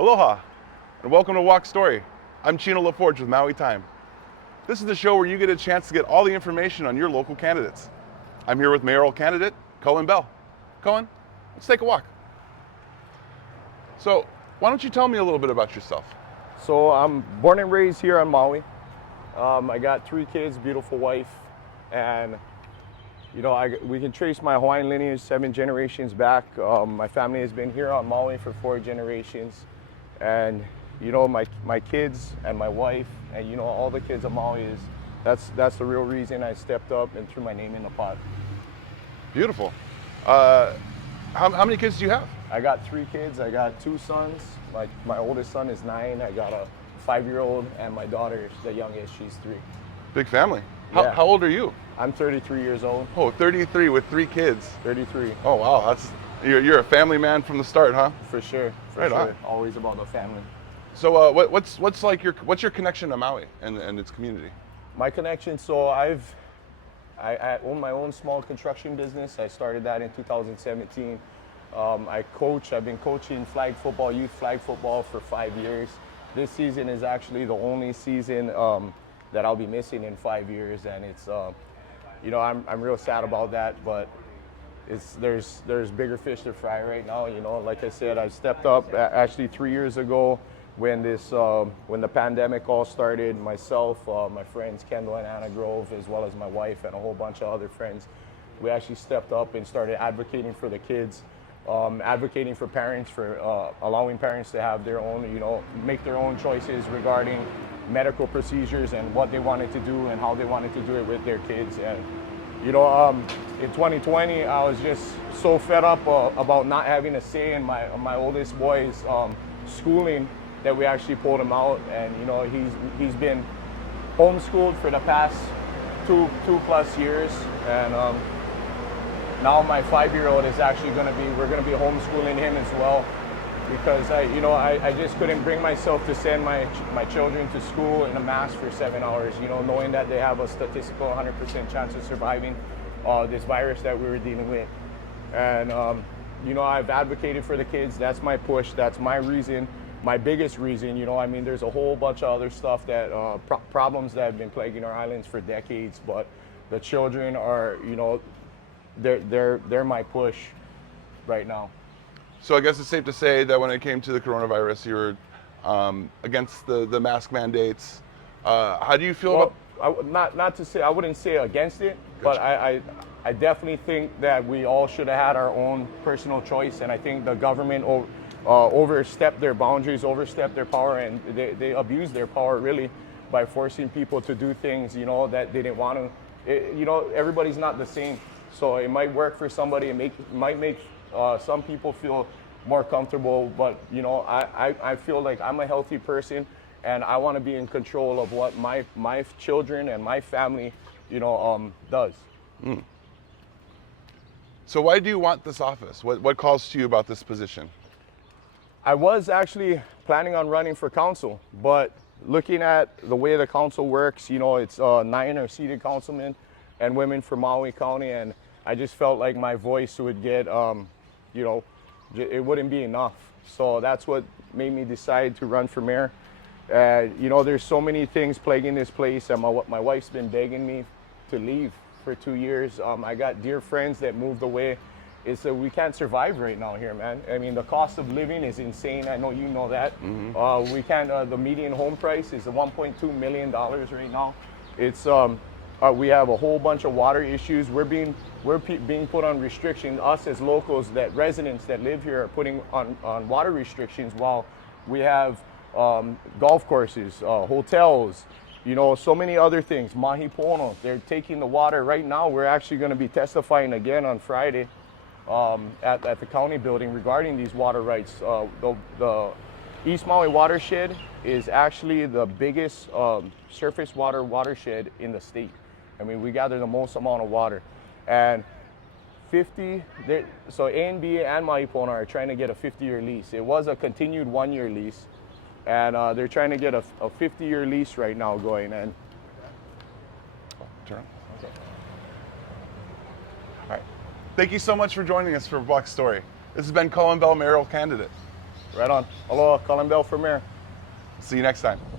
Aloha, and welcome to Walk Story. I'm Chino LaForge with Maui Time. This is the show where you get a chance to get all the information on your local candidates. I'm here with mayoral candidate Cullan Bell. Cullan, let's take a walk. So, why don't you tell me a little bit about yourself? So I'm born and raised here on Maui. I got 3 kids, beautiful wife, and we can trace my Hawaiian lineage 7 generations back. My family has been here on Maui for 4 generations, and my kids and my wife and all the kids of Maui that's the real reason I stepped up and threw my name in the pot. Beautiful. How many kids do you have? I got 3 kids. I got 2 sons. My oldest son is 9. I got a 5-year-old, and my daughter, the youngest, she's 3. Big family. Yeah. How old are you? I'm 33 years old. Oh, 33 with 3 kids. 33. Oh wow, you're a family man from the start, huh? For sure. Right on. Always about the family. So what's your connection to Maui and its community? My connection, so I own my own small construction business. I started that in 2017. I've been coaching flag football, youth flag football for 5 years. This season is actually the only season that I'll be missing in 5 years, and it's I'm real sad about that, but there's bigger fish to fry right now. Like I said, I stepped up actually 3 years ago when the pandemic all started. Myself, my friends Kendall and Anna Grove, as well as my wife and a whole bunch of other friends, we actually stepped up and started advocating for the kids, advocating for parents, for allowing parents to have their own, make their own choices regarding medical procedures and what they wanted to do and how they wanted to do it with their kids. And in 2020, I was just so fed up about not having a say in my oldest boy's schooling that we actually pulled him out. And he's been homeschooled for the past two plus years, and now my 5-year-old is actually we're going to be homeschooling him as well, because I just couldn't bring myself to send my children to school in a mask for 7 hours, knowing that they have a statistical 100% chance of surviving this virus that we were dealing with. And I've advocated for the kids. That's my push. That's my reason, my biggest reason. There's a whole bunch of other stuff that problems that have been plaguing our islands for decades, but the children are, they're my push right now. So I guess it's safe to say that when it came to the coronavirus, you were against the mask mandates. How do you feel about? Not to say, I wouldn't say against it, Gotcha. but I definitely think that we all should have had our own personal choice, and I think the government overstepped their boundaries, overstepped their power, and they abused their power really by forcing people to do things that they didn't want to. Everybody's not the same, so it might work for somebody. It might make some people feel more comfortable, but I feel like I'm a healthy person, and I want to be in control of what my children and my family does. So why do you want this office? What calls to you about this position? I was actually planning on running for council, but looking at the way the council works, it's 9 are seated councilmen and women from Maui County, and I just felt like my voice would get, it wouldn't be enough. So that's what made me decide to run for mayor. There's so many things plaguing this place, and my wife's been begging me to leave for 2 years. I got dear friends that moved away. We can't survive right now here, man. The cost of living is insane. I know you know that. Mm-hmm. We can't. The median home price is $1.2 million right now. It's we have a whole bunch of water issues. We're being put on restrictions. Us as locals, that residents that live here, are putting on water restrictions, while we have golf courses, hotels, so many other things. Mahi Pono, they're taking the water right now. We're actually going to be testifying again on Friday at the county building regarding these water rights. The East Maui watershed is actually the biggest surface watershed in the state. We gather the most amount of water, and so A&B and Mahi Pono are trying to get a 50-year lease. It was a continued 1-year lease, and they're trying to get a 50-year lease right now going. And turn. Okay. All right. Thank you so much for joining us for Walk Story. This has been Cullan Bell, Mayoral Candidate. Right on. Aloha, Cullan Bell for mayor. See you next time.